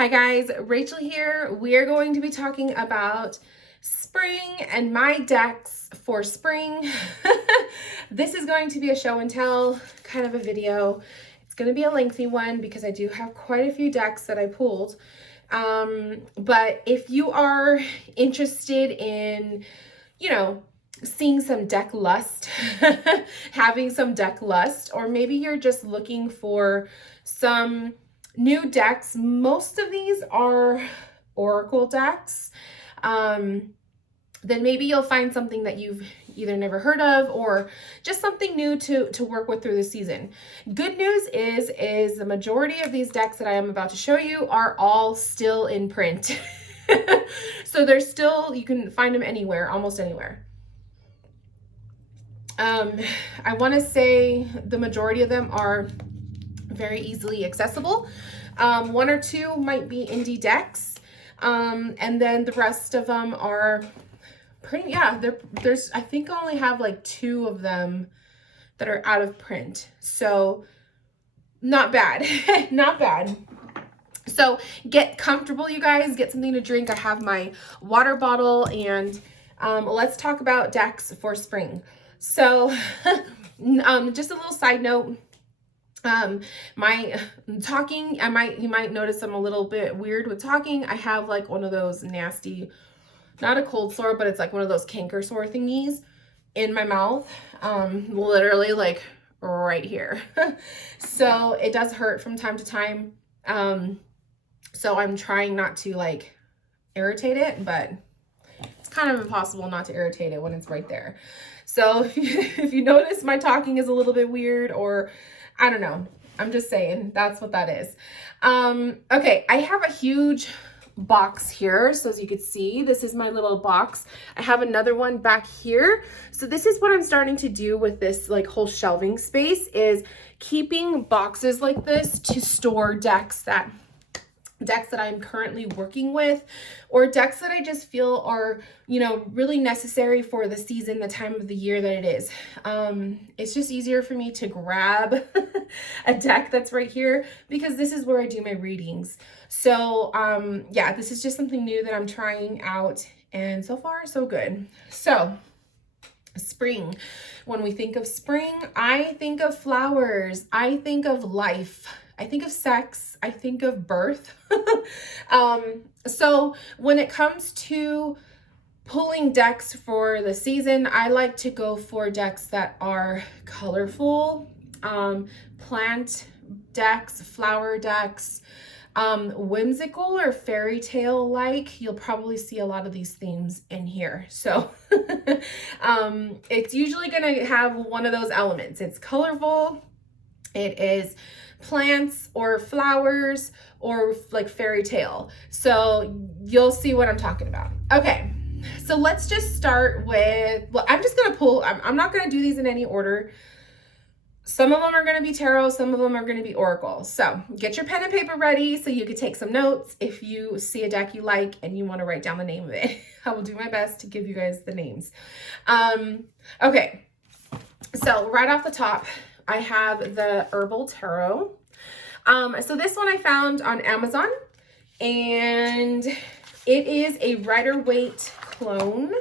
Hi guys, Rachel here. We are going to be talking about spring and my decks for spring. This is going to be a show and tell kind of a video. It's going to be a lengthy one because I do have quite a few decks that I pulled. But if you are interested in, seeing some deck lust, having some deck lust, or maybe you're just looking for some new decks. Most of these are oracle decks. Then maybe you'll find something that you've either never heard of or just something new to work with through the season. Good news is the majority of these decks that I am about to show you are all still in print. So they're still, you can find them anywhere, almost anywhere. I want to say the majority of them are very easily accessible. One or two might be indie decks. And then the rest of them are pretty, there's, I think I only have like 2 of them that are out of print. So not bad, not bad. So get comfortable, you guys, get something to drink. I have my water bottle and let's talk about decks for spring. So just a little side note. My talking, you might notice I'm a little bit weird with talking. I have like one of those nasty, not a cold sore, but it's like one of those canker sore thingies in my mouth. Literally like right here. So it does hurt from time to time. So I'm trying not to like irritate it, but it's kind of impossible not to irritate it when it's right there. So if you notice my talking is a little bit weird, or I don't know, I'm just saying that's what that is. Okay, I have a huge box here. So as you can see, this is my little box. I have another one back here. So this is what I'm starting to do with this like whole shelving space, is keeping boxes like this to store decks that I'm currently working with, or decks that I just feel are, really necessary for the season, the time of the year that it is. It's just easier for me to grab a deck that's right here because this is where I do my readings. So, yeah, this is just something new that I'm trying out, and so far so good. So, spring. When we think of spring, I think of flowers. I think of life. I think of sex, I think of birth. So when it comes to pulling decks for the season, I like to go for decks that are colorful, plant decks, flower decks, whimsical or fairy tale like. You'll probably see a lot of these themes in here. So it's usually going to have one of those elements. It's colorful, it is plants or flowers or like fairy tale. So you'll see what I'm talking about. Okay, so let's just start with, well, I'm just going to pull, I'm not going to do these in any order. Some of them are going to be tarot, some of them are going to be oracle. So get your pen and paper ready so you can take some notes if you see a deck you like and you want to write down the name of it. I will do my best to give you guys the names. Okay, so right off the top, I have the Herbal Tarot. So this one I found on Amazon, and it is a Rider-Waite clone.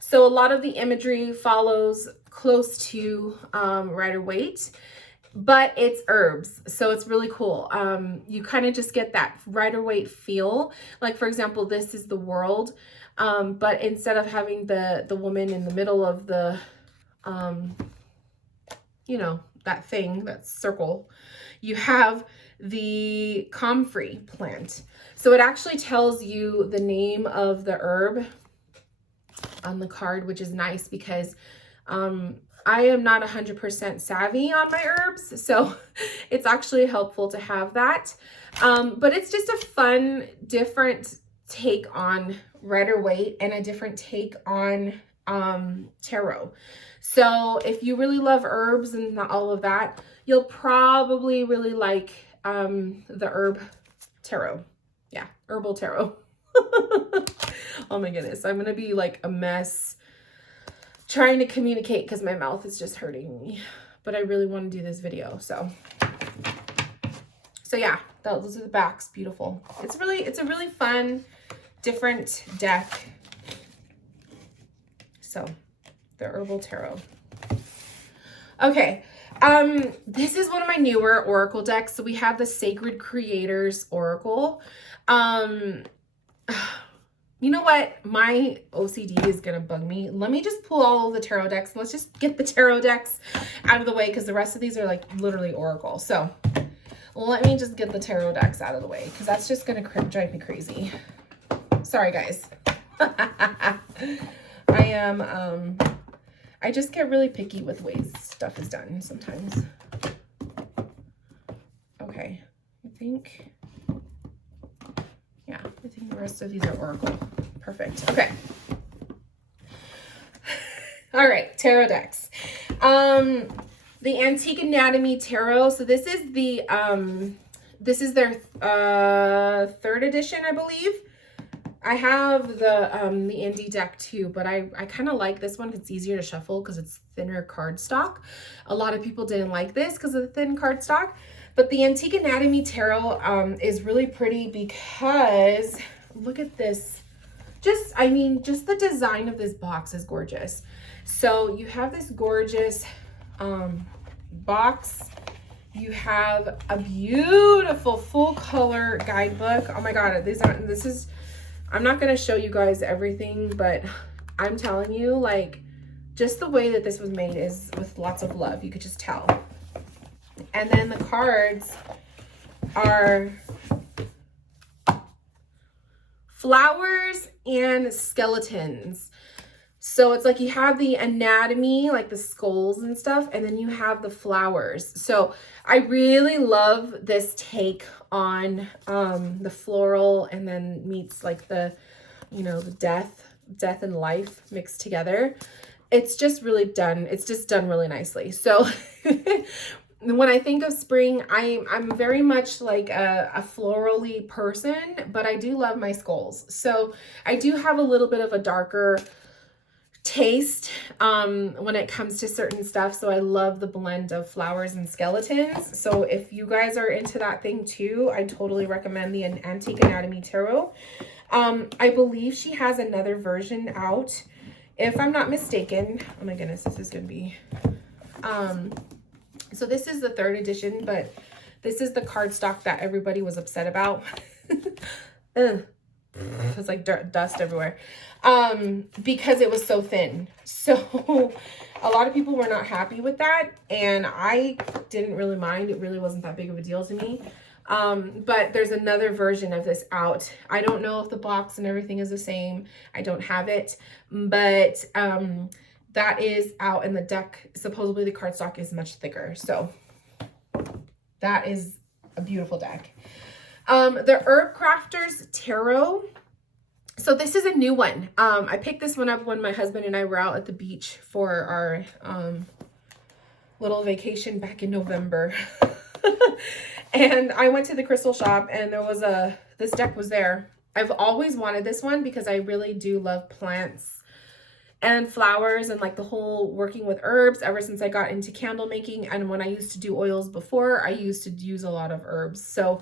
So a lot of the imagery follows close to Rider-Waite, but it's herbs. So it's really cool. You kind of just get that Rider-Waite feel. Like, for example, this is the world, but instead of having the woman in the middle of the that thing, that circle, you have the comfrey plant. So it actually tells you the name of the herb on the card, which is nice because I am not 100% savvy on my herbs. So it's actually helpful to have that. But it's just a fun, different take on Rider-Waite and a different take on tarot. So if you really love herbs and all of that, you'll probably really like the herb tarot. Yeah, herbal tarot. Oh my goodness, I'm gonna be like a mess trying to communicate because my mouth is just hurting me, but I really want to do this video. So So yeah, those are the backs. Beautiful. It's a really fun, different deck. So the Herbal Tarot. Okay. This is one of my newer Oracle decks. So we have the Sacred Creators Oracle. You know what? My OCD is going to bug me. Let me just pull all of the tarot decks. Let's just get the tarot decks out of the way because the rest of these are like literally Oracle. So let me just get the tarot decks out of the way because that's just going to drive me crazy. Sorry, guys. I just get really picky with ways stuff is done sometimes. Okay, I think the rest of these are Oracle. Perfect. Okay. All right, tarot decks. The Antique Anatomy Tarot. So this is their third edition, I believe. I have the indie deck too, but I kind of like this one. It's easier to shuffle because it's thinner cardstock. A lot of people didn't like this because of the thin cardstock, but the Antique Anatomy Tarot is really pretty because look at this. Just the design of this box is gorgeous. So you have this gorgeous box. You have a beautiful full color guidebook. Oh my God, I'm not going to show you guys everything, but I'm telling you, like, just the way that this was made is with lots of love. You could just tell. And then the cards are flowers and skeletons. So it's like you have the anatomy, like the skulls and stuff, and then you have the flowers. So I really love this take on the floral and then meets like the, the death and life mixed together. It's just really done. It's just done really nicely. So when I think of spring, I'm very much like a florally person, but I do love my skulls. So I do have a little bit of a darker taste when it comes to certain stuff. So I love the blend of flowers and skeletons. So if you guys are into that thing too, I totally recommend the Antique Anatomy Tarot. I believe she has another version out, if I'm not mistaken. Oh my goodness, this is gonna be so this is the third edition, but this is the cardstock that everybody was upset about. It's like dust everywhere because it was so thin. So a lot of people were not happy with that, and I didn't really mind. It really wasn't that big of a deal to me. But there's another version of this out. I don't know if the box and everything is the same. I don't have it, but that is out, and the deck, supposedly the cardstock is much thicker. So that is a beautiful deck. The Herb Crafters Tarot. So this is a new one. I picked this one up when my husband and I were out at the beach for our little vacation back in November. And I went to the crystal shop and there was this deck was there. I've always wanted this one because I really do love plants and flowers and like the whole working with herbs ever since I got into candle making. And when I used to do oils before, I used to use a lot of herbs. So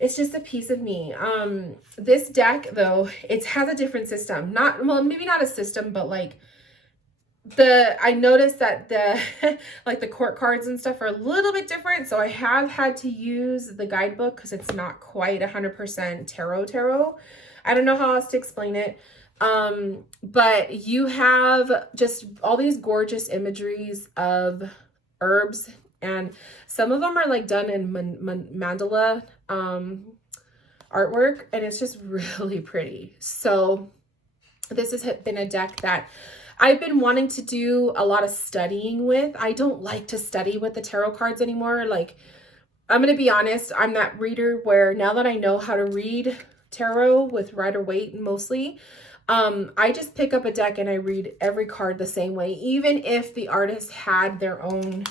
it's just a piece of me. This deck though, it has a different system. Maybe not a system, but like I noticed that like the court cards and stuff are a little bit different. So I have had to use the guidebook because it's not quite 100% tarot. I don't know how else to explain it. But you have just all these gorgeous imageries of herbs, and some of them are like done in mandala artwork, and it's just really pretty. So this has been a deck that I've been wanting to do a lot of studying with. I don't like to study with the tarot cards anymore. Like, I'm going to be honest, I'm that reader where now that I know how to read tarot with Rider-Waite mostly, I just pick up a deck and I read every card the same way. Even if the artist had their own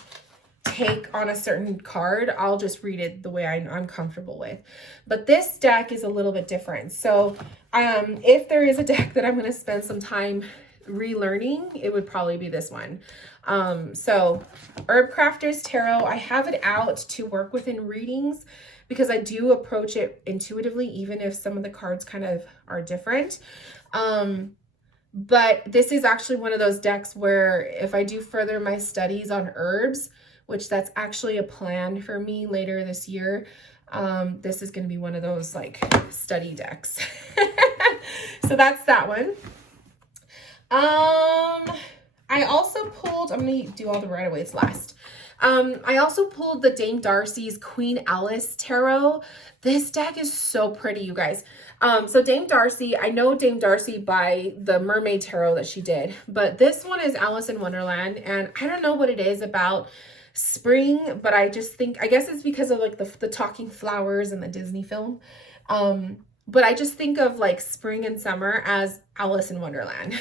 take on a certain card, I'll just read it the way I'm comfortable with. But this deck is a little bit different. So if there is a deck that I'm going to spend some time relearning, it would probably be this one. So Herb Crafters Tarot, I have it out to work with in readings because I do approach it intuitively, even if some of the cards kind of are different. But this is actually one of those decks where if I do further my studies on herbs, which that's actually a plan for me later this year, this is going to be one of those like study decks. So that's that one. I also pulled, I'm going to do all the Rider-Waite last. I also pulled the Dame Darcy's Queen Alice Tarot. This deck is so pretty, you guys. So Dame Darcy, I know Dame Darcy by the Mermaid Tarot that she did, but this one is Alice in Wonderland, and I don't know what it is about spring, but I just think, I guess it's because of like the talking flowers in the Disney film. But I just think of like spring and summer as Alice in Wonderland.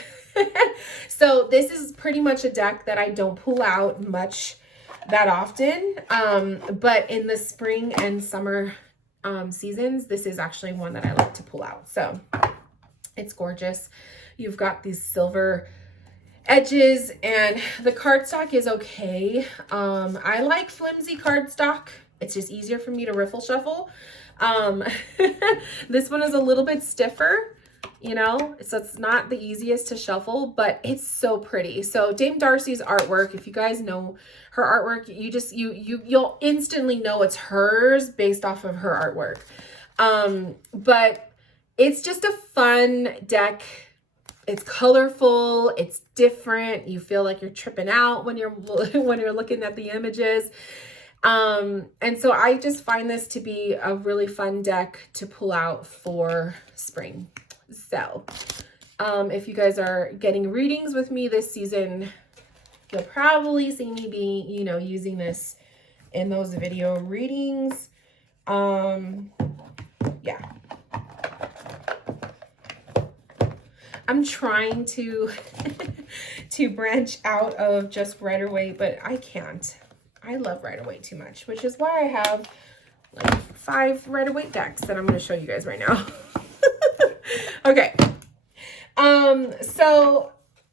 So this is pretty much a deck that I don't pull out much that often. But in the spring and summer seasons, this is actually one that I like to pull out. So it's gorgeous. You've got these silver edges, and the cardstock is okay. I like flimsy cardstock. It's just easier for me to riffle shuffle. This one is a little bit stiffer, you know, so it's not the easiest to shuffle, but it's so pretty. So Dame Darcy's artwork, if you guys know her artwork, you'll instantly know it's hers based off of her artwork. But it's just a fun deck. It's colorful, it's different. You feel like you're tripping out when you're looking at the images. And so I just find this to be a really fun deck to pull out for spring. So, if you guys are getting readings with me this season, you'll probably see me be, you know, using this in those video readings. Yeah. I'm trying to to branch out of just Rider-Waite, but I can't. I love Rider-Waite too much, which is why I have like 5 Rider-Waite decks that I'm going to show you guys right now. Okay. So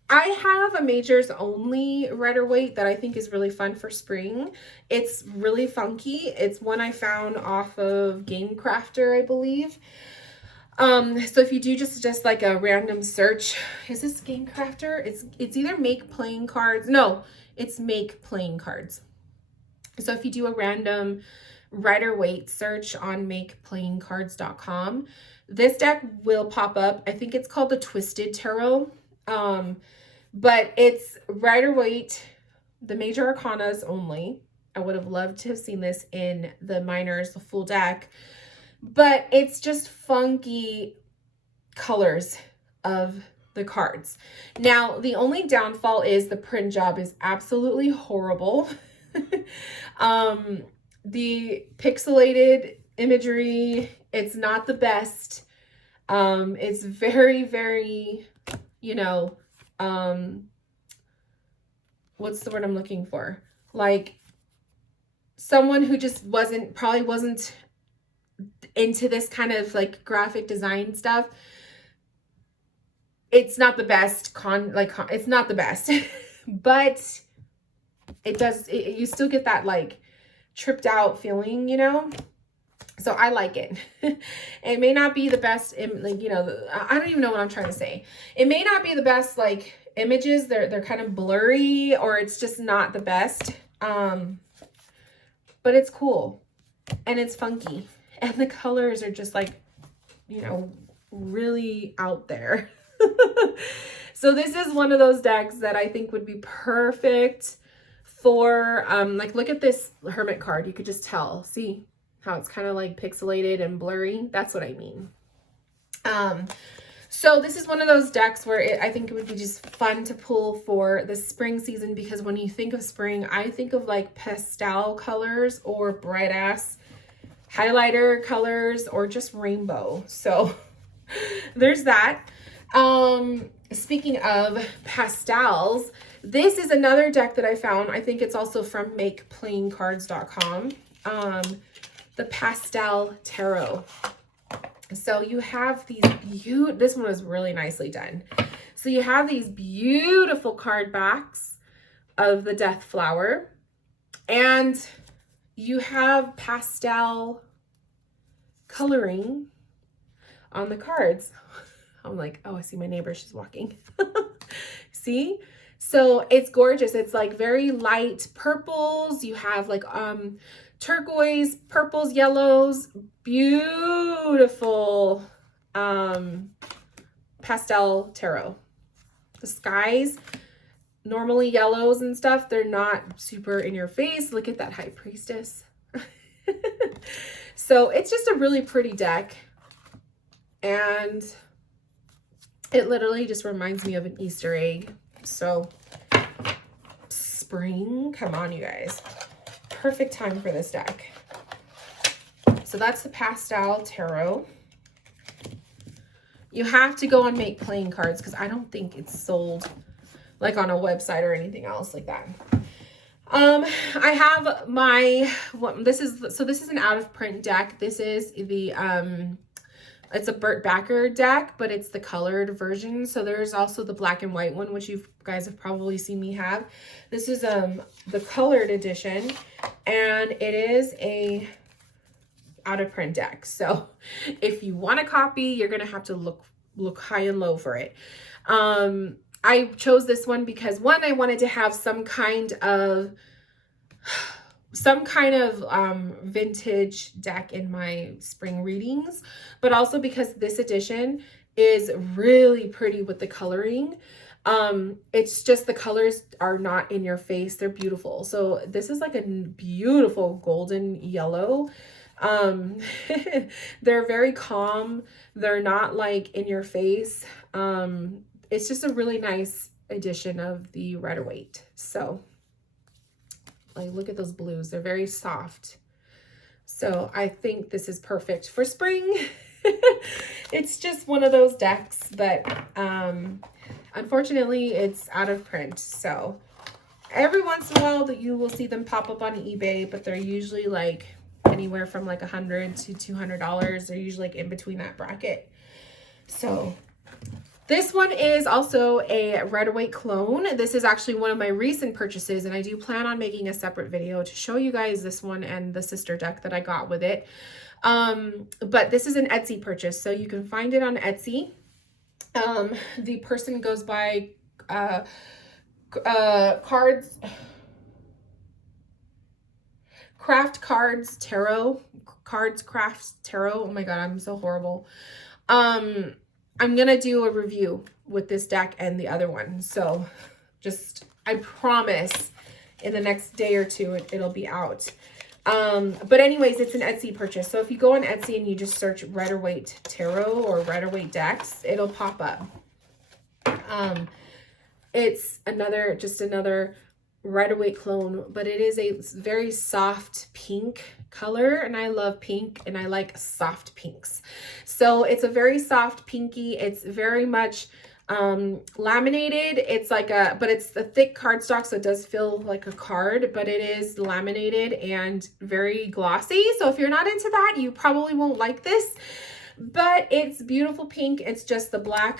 I have a majors only Rider-Waite that I think is really fun for spring. It's really funky. It's one I found off of Game Crafter, I believe. So if you do just like a random search, is this Game Crafter? It's either Make Playing Cards. No, it's Make Playing Cards. So if you do a random Rider-Waite search on makeplayingcards.com, this deck will pop up. I think it's called the Twisted Tarot. But it's Rider-Waite, the major arcanas only. I would have loved to have seen this in the minors, the full deck. But it's just funky colors of the cards. Now, the only downfall is the print job is absolutely horrible. The pixelated imagery, it's not the best. It's very, very, you know, what's the word I'm looking for? Like someone who just probably wasn't into this kind of like graphic design stuff. It's not the best it's not the best, but you still get that like tripped out feeling, you know? So I like it. It may not be the best, like, you know, I don't even know what I'm trying to say. It may not be the best, like, images. They're kind of blurry, or it's just not the best. But it's cool and it's funky, and the colors are just like, you know, really out there. So this is one of those decks that I think would be perfect for, like, look at this Hermit card. You could just tell, see how it's kind of like pixelated and blurry. That's what I mean. So this is one of those decks where I think it would be just fun to pull for the spring season, because when you think of spring, I think of like pastel colors or bright ass highlighter colors or just rainbow. So there's that. Speaking of pastels, this is another deck that I found. I think it's also from makeplayingcards.com. The Pastel Tarot. So you have these this one was really nicely done. So you have these beautiful card backs of the Death Flower, and you have pastel coloring on the cards. I'm like, oh, I see my neighbor, she's walking. See? So it's gorgeous. It's like very light purples. You have like turquoise, purples, yellows, beautiful pastel tarot. The skies, normally yellows and stuff, they're not super in your face. Look at that High Priestess. So it's just a really pretty deck. And it literally just reminds me of an Easter egg. So spring, come on, you guys. Perfect time for this deck. So that's the Pastel Tarot. You have to go and make playing cards because I don't think it's sold like on a website or anything else like that. I have my, this is an out of print deck. This is the, it's a Burt Backer deck, but it's the colored version. So there's also the black and white one, which you guys have probably seen me have. This is the colored edition, and it is a out of print deck. So if you want a copy, you're gonna have to look high and low for it. I chose this one because one, I wanted to have some kind of vintage deck in my spring readings, but also because this edition is really pretty with the coloring. It's just the colors are not in your face. They're beautiful. So this is like a beautiful golden yellow. They're very calm. They're not like in your face. It's just a really nice edition of the Rider-Waite. So like, look at those blues. They're very soft. So I think this is perfect for spring. It's just one of those decks, but unfortunately it's out of print. So every once in a while that you will see them pop up on eBay, but they're usually like anywhere from like $100 to $200. They're usually like in between that bracket. So this one is also a Rider-Waite clone. This is actually one of my recent purchases, and I do plan on making a separate video to show you guys this one and the sister deck that I got with it. But this is an Etsy purchase, so you can find it on Etsy. The person goes by Craft Cards Tarot. Crafts Tarot. Oh my god, I'm so horrible. I'm gonna do a review with this deck and the other one. So I promise in the next day or two, it'll be out. But anyways, it's an Etsy purchase. So if you go on Etsy and you just search Rider-Waite Tarot or Rider-Waite decks, it'll pop up. It's another Rider-Waite clone, but it is a very soft pink color, and I love pink and I like soft pinks. So it's a very soft pinky. It's very much laminated. It's like but it's a thick cardstock, so it does feel like a card, but it is laminated and very glossy. So if you're not into that, you probably won't like this, but it's beautiful pink. It's just the black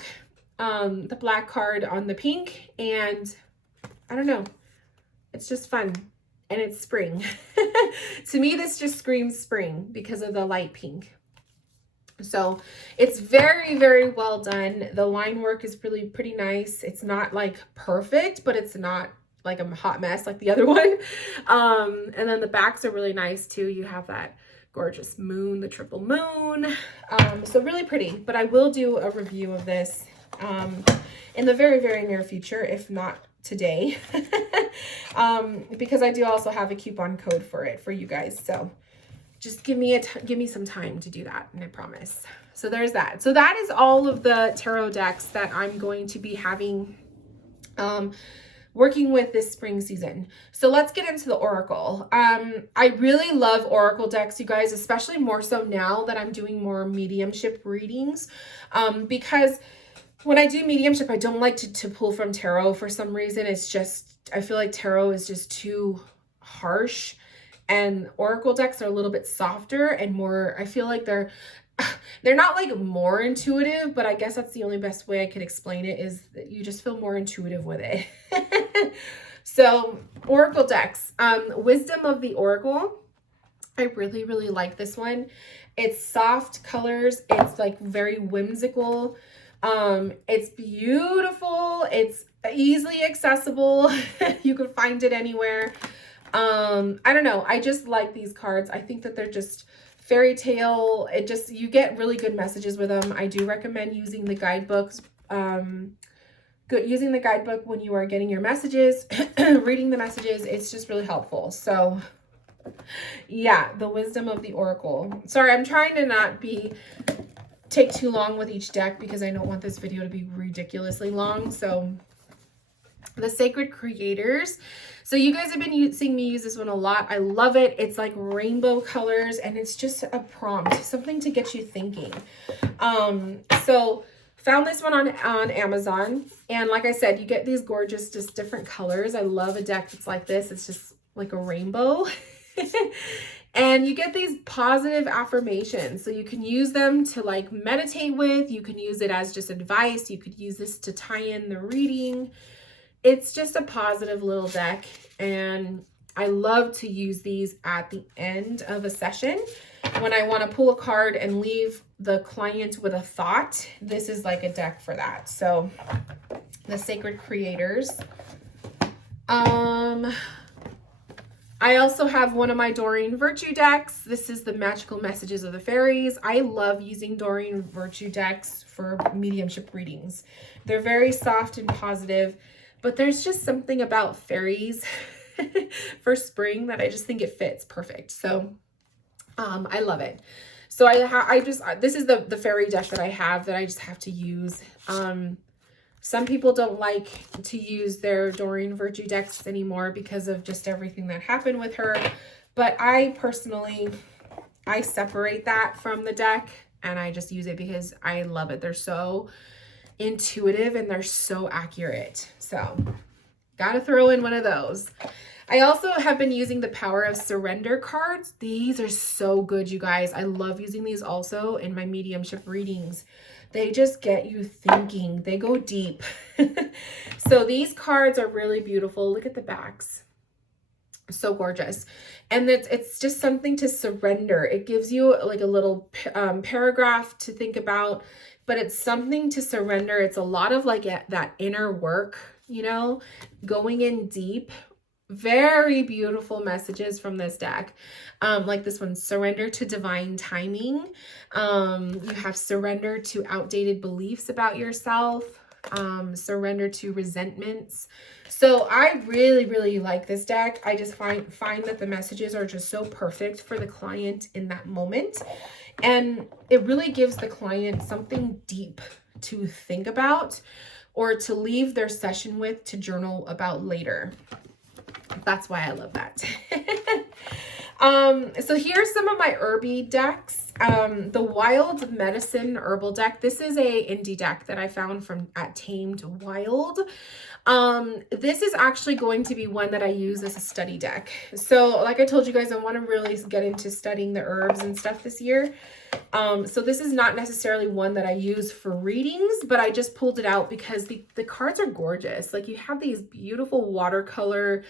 card on the pink, and I don't know. It's just fun, and it's spring. To me, this just screams spring because of the light pink. So it's very, very well done. The line work is really pretty nice. It's not like perfect, but it's not like a hot mess like the other one. And then the backs are really nice too. You have that gorgeous moon, the triple moon. So really pretty, but I will do a review of this in the very, very near future, if not today, because I do also have a coupon code for it for you guys. So just give me some time to do that, and I promise. So there's that. So that is all of the tarot decks that I'm going to be having working with this spring season. So let's get into the Oracle. I really love Oracle decks, you guys, especially more so now that I'm doing more mediumship readings, because when I do mediumship, I don't like to pull from tarot for some reason. It's just, I feel like tarot is just too harsh, and Oracle decks are a little bit softer and more, I feel like they're not like more intuitive, but I guess that's the only best way I could explain it, is that you just feel more intuitive with it. So Oracle decks, Wisdom of the Oracle. I really, really like this one. It's soft colors. It's like very whimsical. It's beautiful. It's easily accessible. You can find it anywhere. I don't know. I just like these cards. I think that they're just fairy tale. It just, you get really good messages with them. I do recommend using the guidebooks. Using the guidebook when you are getting your messages, reading the messages. It's just really helpful. So yeah, the wisdom of the oracle. Sorry, I'm trying to not take too long with each deck because I don't want this video to be ridiculously long. So the Sacred Creators. So you guys have been seeing me use this one a lot. I love it. It's like rainbow colors and it's just a prompt, something to get you thinking. So found this one on Amazon. And like I said, you get these gorgeous, just different colors. I love a deck that's like this. It's just like a rainbow. And you get these positive affirmations. So you can use them to like meditate with. You can use it as just advice. You could use this to tie in the reading. It's just a positive little deck. And I love to use these at the end of a session. When I want to pull a card and leave the client with a thought, this is like a deck for that. So the Sacred Creators. I also have one of my Doreen Virtue decks. This is the Magical Messages of the Fairies. I love using Doreen Virtue decks for mediumship readings. They're very soft and positive, but there's just something about fairies for spring that I just think it fits perfect. So I love it. So this is the fairy deck that I have that I just have to use. Some people don't like to use their Doreen Virtue decks anymore because of just everything that happened with her. But I personally, I separate that from the deck and I just use it because I love it. They're so intuitive and they're so accurate. So gotta throw in one of those. I also have been using the Power of Surrender cards. These are so good, you guys. I love using these also in my mediumship readings. They just get you thinking. They go deep. So these cards are really beautiful. Look at the backs. So gorgeous. And it's just something to surrender. It gives you like a little paragraph to think about, but it's something to surrender. It's a lot of like that inner work, you know, going in deep. Very beautiful messages from this deck. Like this one, surrender to divine timing. You have surrender to outdated beliefs about yourself. Surrender to resentments. So I really, really like this deck. I just find that the messages are just so perfect for the client in that moment. And it really gives the client something deep to think about or to leave their session with, to journal about later. That's why I love that. So here's some of my herby decks. The Wild Medicine Herbal deck. This is a indie deck that I found at Tamed Wild. This is actually going to be one that I use as a study deck. So like I told you guys, I want to really get into studying the herbs and stuff this year. So this is not necessarily one that I use for readings, but I just pulled it out because the cards are gorgeous. Like you have these beautiful watercolor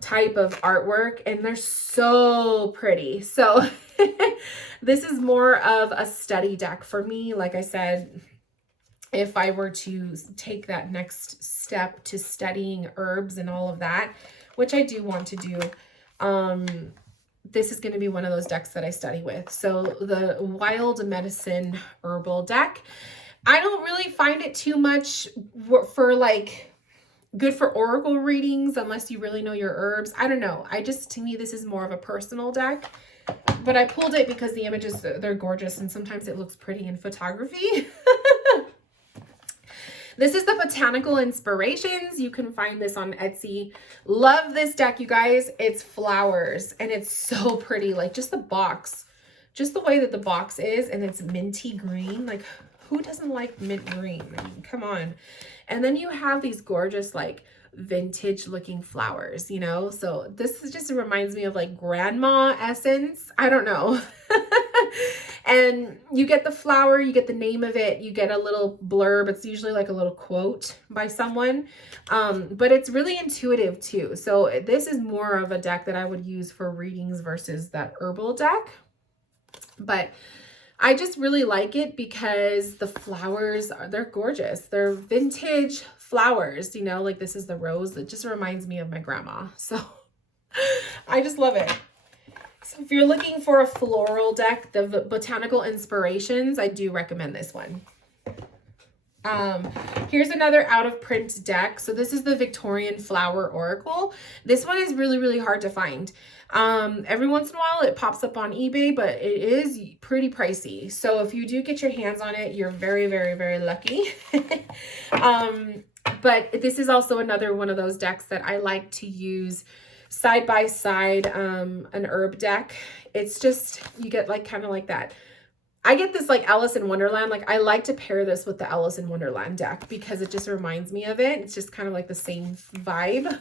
type of artwork and they're so pretty. So this is more of a study deck for me. Like I said, if I were to take that next step to studying herbs and all of that, which I do want to do, this is going to be one of those decks that I study with. So the Wild Medicine Herbal deck, I don't really find it too much for like good for oracle readings unless you really know your herbs. I don't know. To me, this is more of a personal deck, but I pulled it because the images, they're gorgeous and sometimes it looks pretty in photography. This is the Botanical Inspirations. You can find this on Etsy. Love this deck, you guys. It's flowers and it's so pretty. Like just the box, just the way that the box is, and it's minty green. Like who doesn't like mint green? I mean, come on. And then you have these gorgeous like vintage looking flowers, you know? So this just reminds me of like grandma essence. I don't know. And you get the flower, you get the name of it, you get a little blurb. It's usually like a little quote by someone, but it's really intuitive too. So this is more of a deck that I would use for readings versus that herbal deck. But I just really like it because the flowers they're gorgeous. They're vintage flowers, you know, like this is the rose. It just reminds me of my grandma. So I just love it. So if you're looking for a floral deck, the Botanical Inspirations, I do recommend this one. Here's another out of print deck. So this is the Victorian Flower Oracle. This one is really, really hard to find. Every once in a while it pops up on eBay, but it is pretty pricey. So if you do get your hands on it, you're very, very, very lucky. But this is also another one of those decks that I like to use side by side, an herb deck. It's just, you get like kind of like that. I get this like Alice in Wonderland. Like I like to pair this with the Alice in Wonderland deck because it just reminds me of it. It's just kind of like the same vibe.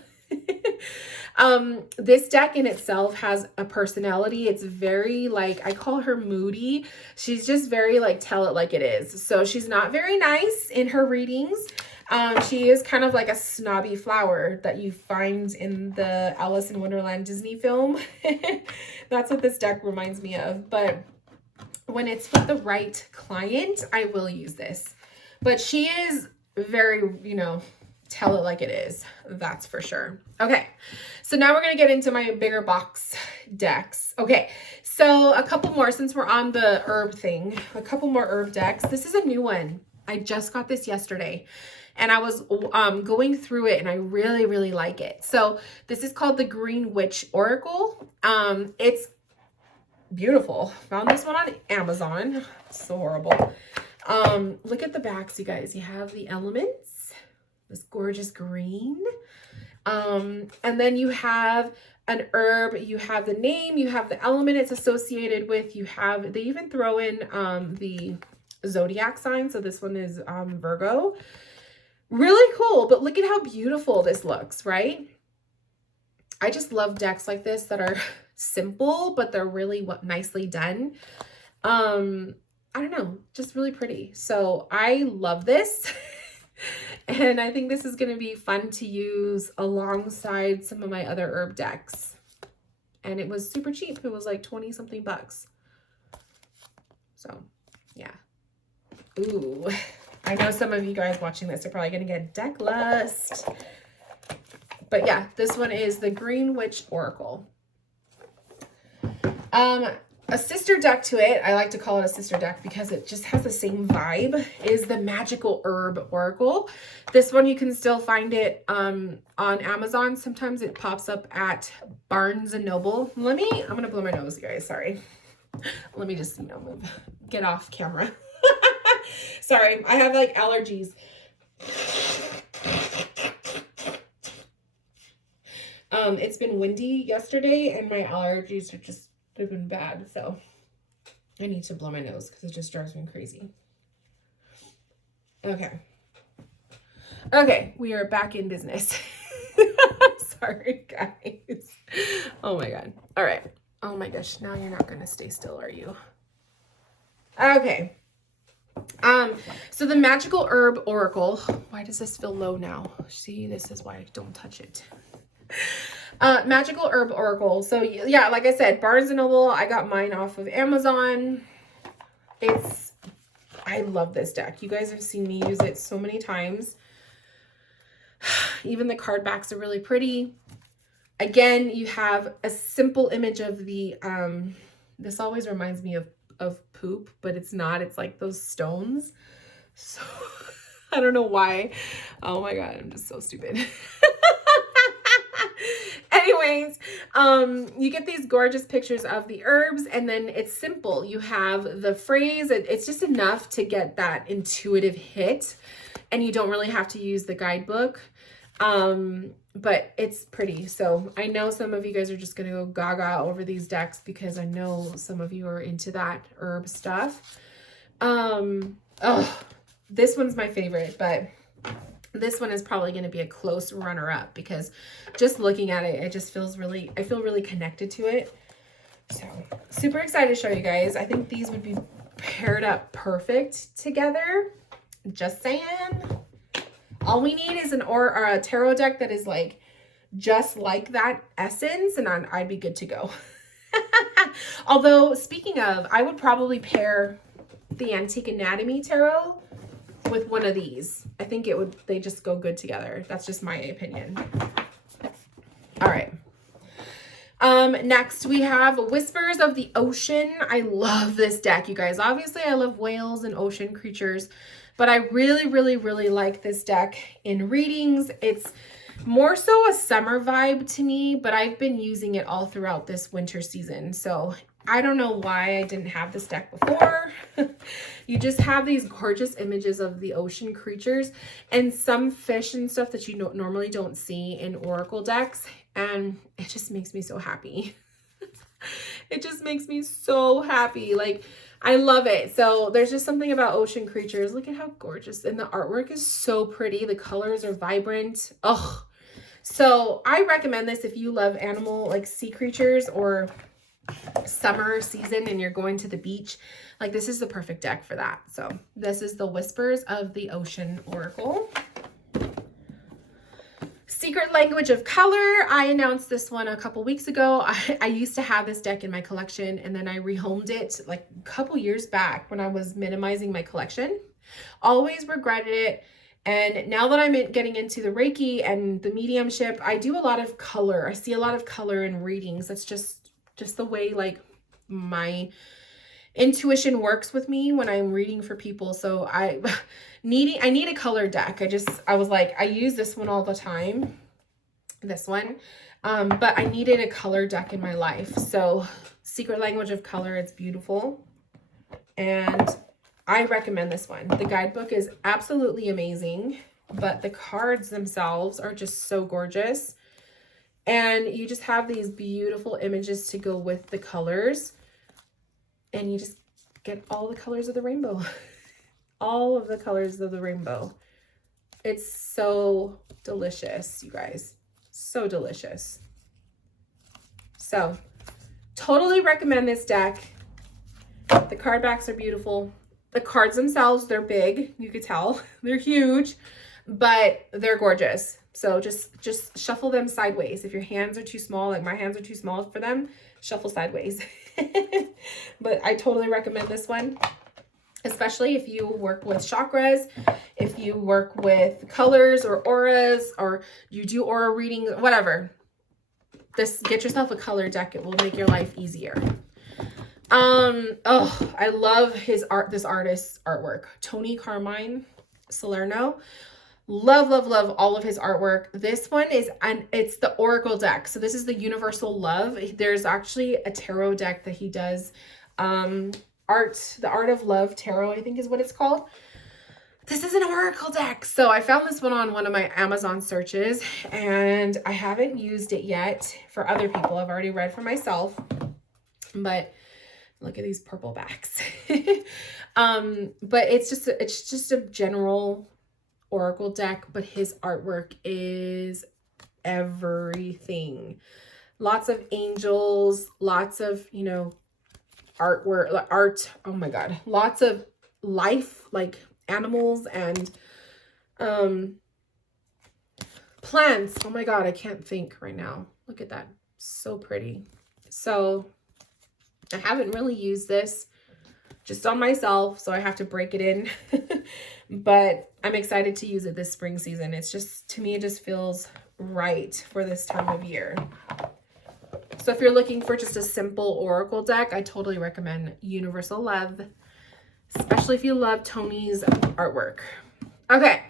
This deck in itself has a personality. It's very like, I call her moody. She's just very like, tell it like it is. So she's not very nice in her readings. She is kind of like a snobby flower that you find in the Alice in Wonderland Disney film. That's what this deck reminds me of. But when it's with the right client, I will use this. But she is very, you know, tell it like it is. That's for sure. Okay. So now we're going to get into my bigger box decks. Okay. So a couple more, since we're on the herb thing, a couple more herb decks. This is a new one. I just got this yesterday and I was going through it and I really, really like it. So this is called the Green Witch Oracle. It's beautiful. Found this one on Amazon. So horrible. Look at the backs, you guys. You have the elements, this gorgeous green. And then you have an herb, you have the name, you have the element it's associated with, you have, they even throw in the zodiac sign. So this one is Virgo. Really cool, but look at how beautiful this looks, right? I just love decks like this that are simple, but they're really nicely done. I don't know, just really pretty. So I love this. And I think this is going to be fun to use alongside some of my other herb decks. And it was super cheap. It was like 20 something bucks. So yeah. Ooh, I know some of you guys watching this are probably going to get deck lust. But yeah, this one is the Green Witch Oracle. A sister deck to it, I like to call it a sister deck because it just has the same vibe, is the Magical Herb Oracle. This one you can still find it on Amazon. Sometimes it pops up at Barnes & Noble. I'm going to blow my nose, you guys, sorry. Let me just, move, get off camera. Sorry, I have like allergies. It's been windy yesterday and my allergies are just, they've been bad. So I need to blow my nose because it just drives me crazy. Okay. Okay, we are back in business. Sorry, guys. Oh my God. All right. Oh my gosh. Now you're not going to stay still, are you? Okay. So the Magical Herb Oracle, why does this feel low now? See, this is why I don't touch it. Magical Herb Oracle. So yeah, like I said, Barnes & Noble, I got mine off of Amazon. I love this deck. You guys have seen me use it so many times. Even the card backs are really pretty. Again, you have a simple image of the, this always reminds me of poop, but it's not. It's like those stones. So I don't know why. Oh my God, I'm just so stupid. Anyways, you get these gorgeous pictures of the herbs, and then it's simple. You have the phrase. It's just enough to get that intuitive hit, and you don't really have to use the guidebook. But it's pretty. So I know some of you guys are just going to go gaga over these decks because I know some of you are into that herb stuff. Oh, this one's my favorite, but this one is probably going to be a close runner up because just looking at it, it just feels really, I feel really connected to it. So super excited to show you guys. I think these would be paired up perfect together. Just saying. All we need is a tarot deck that is like just like that essence, and I'd be good to go. Although, speaking of, I would probably pair the Antique Anatomy Tarot with one of these. I think they just go good together. That's just my opinion. All right. Next we have Whispers of the Ocean. I love this deck, you guys. Obviously, I love whales and ocean creatures, but I really, really, really like this deck in readings. It's more so a summer vibe to me, but I've been using it all throughout this winter season. So I don't know why I didn't have this deck before. You just have these gorgeous images of the ocean creatures and some fish and stuff that you normally don't see in oracle decks. And it just makes me so happy. It just makes me so happy. Like, I love it. So there's just something about ocean creatures. Look at how gorgeous. And the artwork is so pretty. The colors are vibrant. Oh, so I recommend this if you love animal, like sea creatures, or summer season and you're going to the beach. Like, this is the perfect deck for that. So this is the Whispers of the Ocean Oracle. Secret Language of Color. I announced this one a couple weeks ago. I used to have this deck in my collection, and then I rehomed it like a couple years back when I was minimizing my collection. Always regretted it. And now that I'm getting into the Reiki and the mediumship, I do a lot of color. I see a lot of color in readings. That's just the way like my intuition works with me when I'm reading for people. So I need a color deck. I was like, I use this one all the time, this one, but I needed a color deck in my life. So Secret Language of Color, it's beautiful. And I recommend this one. The guidebook is absolutely amazing, but the cards themselves are just so gorgeous. And you just have these beautiful images to go with the colors. And you just get all the colors of the rainbow. All of the colors of the rainbow. It's so delicious, you guys. So delicious. So, totally recommend this deck. The card backs are beautiful. The cards themselves, they're big. You could tell. They're huge, but they're gorgeous. So just shuffle them sideways. If your hands are too small, like my hands are too small for them, shuffle sideways. But I totally recommend this one, especially if you work with chakras, if you work with colors or auras, or you do aura reading, whatever. Get yourself a color deck. It will make your life easier. Oh, I love this artist's artwork. Tony Carmine Salerno. Love, love, love all of his artwork. This one is, it's the Oracle deck. So this is the Universal Love. There's actually a tarot deck that he does. The Art of Love Tarot, I think is what it's called. This is an Oracle deck. So I found this one on one of my Amazon searches, and I haven't used it yet for other people. I've already read for myself, but look at these purple backs. But it's just a general Oracle deck, but his artwork is everything. Lots of angels, lots of, artwork, art. Oh my God. Lots of life, like animals and plants. Oh my God. I can't think right now. Look at that. So pretty. So I haven't really used this just on myself, so I have to break it in. But I'm excited to use it this spring season. It's just, to me, it just feels right for this time of year. So if you're looking for just a simple oracle deck, I totally recommend Universal Love, especially if you love Tony's artwork. Okay,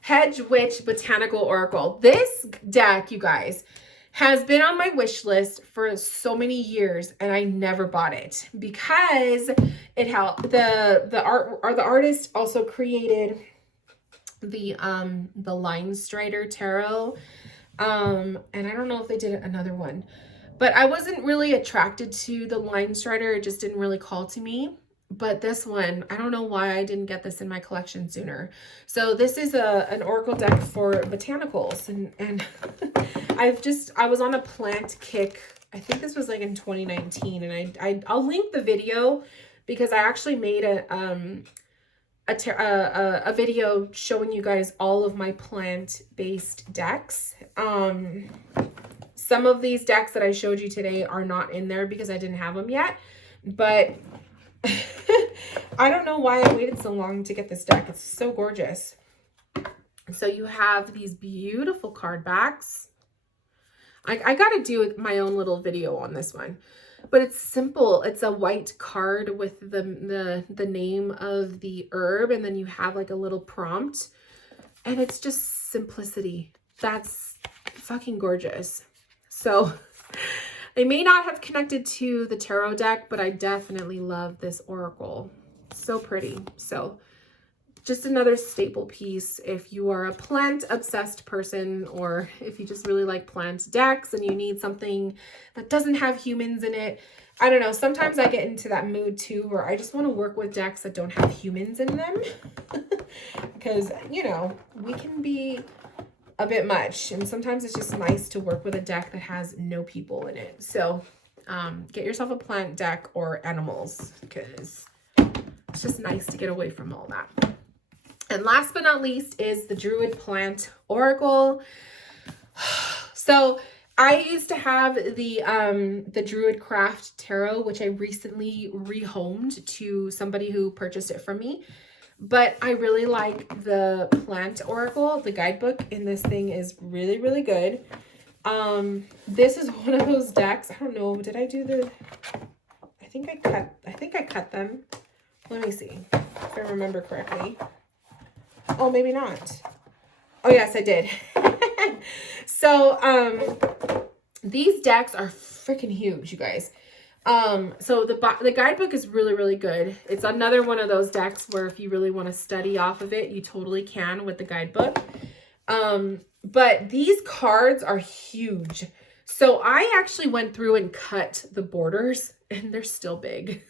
Hedge Witch Botanical Oracle. This deck, you guys, has been on my wish list for so many years, and I never bought it because it helped. The artist also created the Line Strider Tarot, and I don't know if they did another one, but I wasn't really attracted to the Line Strider. It just didn't really call to me. But this one, I don't know why I didn't get this in my collection sooner. So this is an oracle deck for botanicals, and I was on a plant kick. I think this was like in 2019, and I'll link the video because I actually made a video showing you guys all of my plant-based decks. Some of these decks that I showed you today are not in there because I didn't have them yet, but I don't know why I waited so long to get this deck. It's so gorgeous. So you have these beautiful card backs. I got to do my own little video on this one, but it's simple. It's a white card with the name of the herb, and then you have like a little prompt, and it's just simplicity. That's fucking gorgeous. So they may not have connected to the tarot deck, but I definitely love this oracle. So pretty. So just another staple piece if you are a plant obsessed person, or if you just really like plant decks and you need something that doesn't have humans in it. I don't know. Sometimes I get into that mood too, where I just want to work with decks that don't have humans in them because, you know, we can be a bit much, and sometimes it's just nice to work with a deck that has no people in it. So get yourself a plant deck or animals, because it's just nice to get away from all that. And last but not least is the Druid Plant Oracle. So I used to have the Druid Craft Tarot, which I recently rehomed to somebody who purchased it from me. But I really like the Plant Oracle. The guidebook in this thing is really, really good. This is one of those decks. I don't know. Did I do the... I think I cut them. Let me see if I remember correctly. Oh, maybe not. Oh, yes, I did. So, these decks are freaking huge, you guys. So the guidebook is really, really good. It's another one of those decks where if you really want to study off of it, you totally can with the guidebook. But these cards are huge. So I actually went through and cut the borders, and they're still big.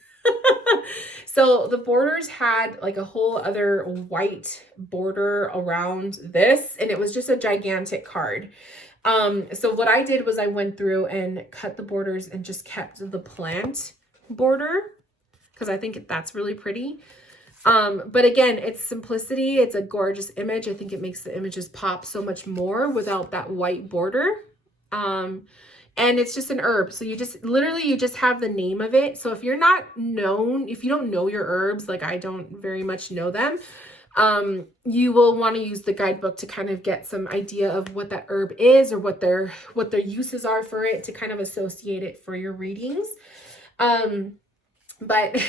So the borders had like a whole other white border around this, and it was just a gigantic card. So what I did was I went through and cut the borders and just kept the plant border, because I think that's really pretty. But again, it's simplicity. It's a gorgeous image. I think it makes the images pop so much more without that white border. And it's just an herb. So you just literally, you just have the name of it. So if you're not known, if you don't know your herbs, like I don't very much know them, you will want to use the guidebook to kind of get some idea of what that herb is, or what their uses are for it, to kind of associate it for your readings. But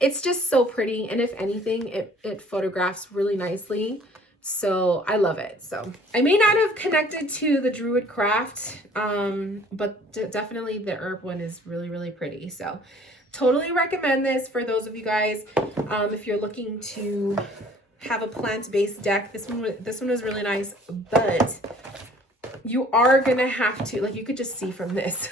it's just so pretty. And if anything, it photographs really nicely. So I love it. So I may not have connected to the Druid Craft, but definitely the herb one is really, really pretty. So totally recommend this for those of you guys. If you're looking to have a plant-based deck, this one was really nice, but you are going to have to, like you could just see from this,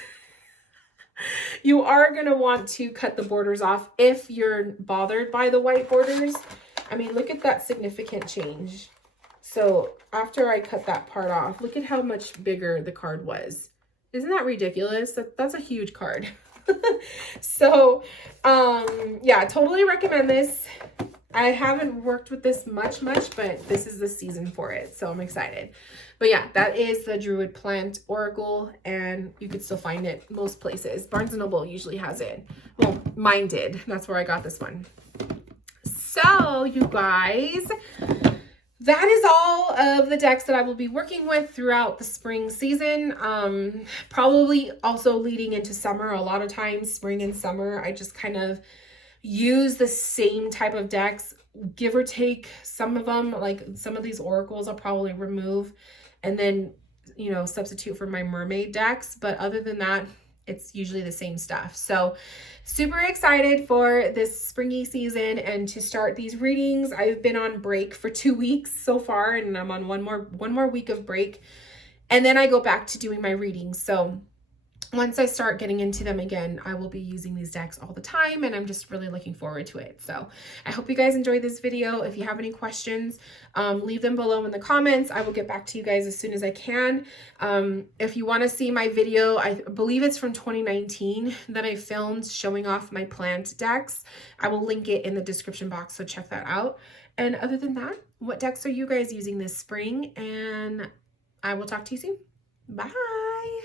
you are going to want to cut the borders off if you're bothered by the white borders. I mean, look at that significant change. So after I cut that part off, look at how much bigger the card was. Isn't that ridiculous? That's a huge card. So, yeah, totally recommend this. I haven't worked with this much, but this is the season for it. So I'm excited. But yeah, that is the Druid Plant Oracle, and you could still find it most places. Barnes & Noble usually has it. Well, mine did. That's where I got this one. So you guys, that is all of the decks that I will be working with throughout the spring season. Probably also leading into summer. A lot of times, spring and summer, I just kind of use the same type of decks, give or take some of them. Like some of these oracles I'll probably remove and then, you know, substitute for my mermaid decks. But other than that, it's usually the same stuff. So super excited for this springy season and to start these readings. I've been on break for 2 weeks so far, and I'm on one more week of break, and then I go back to doing my readings. So once I start getting into them again, I will be using these decks all the time, and I'm just really looking forward to it. So I hope you guys enjoyed this video. If you have any questions, leave them below in the comments. I will get back to you guys as soon as I can. If you want to see my video, I believe it's from 2019 that I filmed showing off my plant decks. I will link it in the description box, so check that out. And other than that, what decks are you guys using this spring? And I will talk to you soon. Bye.